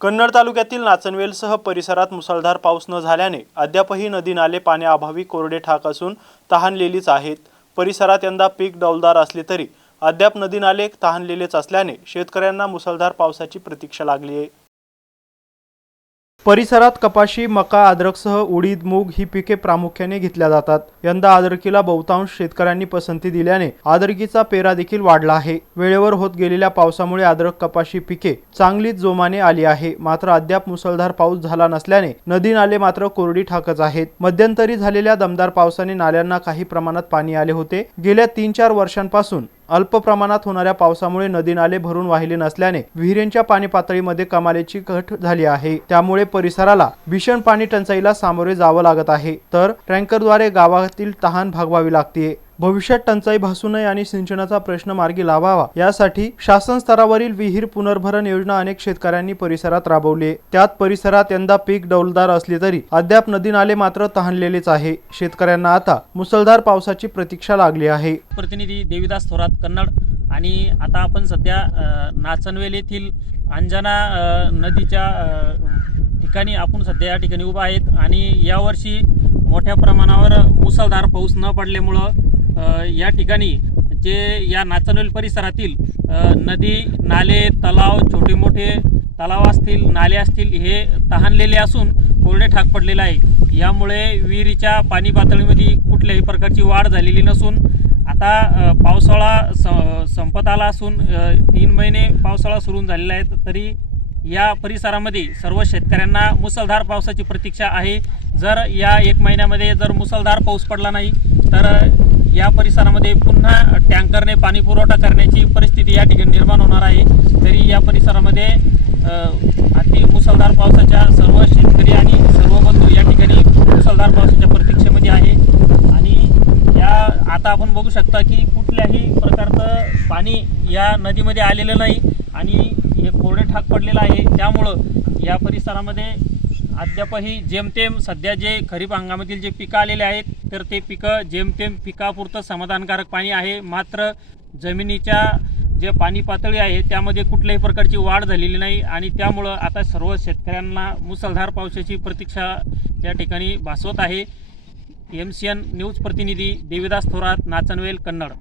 कन्नड तालुक्यातील नाचनवेलसह परिसरात मुसळधार पाऊस न झाल्याने अद्यापही नदी नाले पाण्याअभावी कोरडे ठाक असून तहानलेलीच आहेत. परिसरात यंदा पीक डौलदार असले तरी अद्याप नदी नाले तहानलेलेच असल्याने शेतकऱ्यांना मुसळधार पावसाची प्रतीक्षा लागली आहे. परिसरात कपाशी मका अद्रकसह उडीद मूग ही पिके प्रामुख्याने घेतल्या जातात. यंदा आदरकीला बहुतांश शेतकऱ्यांनी पसंती दिल्याने आदरकीचा पेरा देखील वाढला आहे. वेळेवर होत गेलेल्या पावसामुळे अद्रक कपाशी पिके चांगलीच जोमाने आली आहे. मात्र अद्याप मुसळधार पाऊस झाला नसल्याने नदी नाले मात्र कोरडी ठाकच आहेत. मध्यंतरी झालेल्या दमदार पावसाने नाल्यांना काही प्रमाणात पाणी आले होते. गेल्या तीन चार वर्षांपासून अल्प प्रमाणात होणाऱ्या पावसामुळे नदी नाले भरून वाहिले नसल्याने विहिरींच्या पाणी पातळीमध्ये कमालीची घट झाली आहे. त्यामुळे परिसराला भीषण पाणी टंचाईला सामोरे जावं लागत आहे. तर टँकरद्वारे गावातील तहान भागवावी लागते भविष्यात टंचाई भासू नये आणि सिंचनाचा प्रश्न मार्गी लावावा. यासाठी शासन स्तरावरील विहीर पुनर्भरण योजना अनेक शेतकऱ्यांनी परिसरात राबवली त्यात परिसरात यंदा पीक डौलदार असले तरी अद्याप नदी नाले मात्र तहानलेलेच आहे. शेतकऱ्यांना आता मुसळधार पावसाची प्रतीक्षा लागली आहे. प्रतिनिधी देविदास थोरात कन्नड आणि आता आपण सध्या नाचनवेल येथील अंजना नदीच्या ठिकाणी आपण सध्या या ठिकाणी उभा आहेत आणि यावर्षी मोठ्या प्रमाणावर मुसळधार पाऊस न पडल्यामुळं या ठिकाणी जे या नाचनवेल परिसरातील नदी नाले तलाव छोटे मोठे तलाव असतील नाले असतील हे तहानलेले असून कोरडे ठाक पडलेलं आहे. यामुळे विहिरीच्या पाणी पातळीमध्ये कुठल्याही प्रकारची वाढ झालेली नसून आता पावसाळा स संपत आला असून तीन महिने पावसाळा सुरू झालेला आहे तरी या परिसरामध्ये सर्व शेतकऱ्यांना मुसळधार पावसाची प्रतीक्षा आहे. जर या एक महिन्यामध्ये जर मुसळधार पाऊस पडला नाही तर या परिसरामध्ये पुन्हा टँकरने पाणी पुरवठा करण्याची परिस्थिती या ठिकाणी निर्माण होणार आहे. तरी या परिसरामध्ये अति मुसळधार पावसाच्या सर्व शेतकरी आणि सर्व बंधू या ठिकाणी मुसळधार पावसाच्या प्रतीक्षेमध्ये आहे. आणि या आता आपण बघू शकता की कुठल्याही प्रकारचं पाणी या नदीमध्ये आलेलं नाही आणि हे कोरडे ठाक पडलेलं आहे. त्यामुळं या परिसरामध्ये अद्यापही जेमतेम सध्या जे खरीप हंगामातील जे पिकं आलेले आहेत तर ते पिकं जेमतेम पिकापुरतं समाधानकारक पाणी आहे. मात्र जमिनीच्या जे पाणी पातळी आहे त्यामध्ये कुठल्याही प्रकारची वाढ झालेली नाही आणि त्यामुळं आता सर्व शेतकऱ्यांना मुसळधार पावसाची प्रतीक्षा त्या ठिकाणी भासवत आहे. एम सी एन न्यूज प्रतिनिधी देविदास थोरात नाचनवेल कन्नड.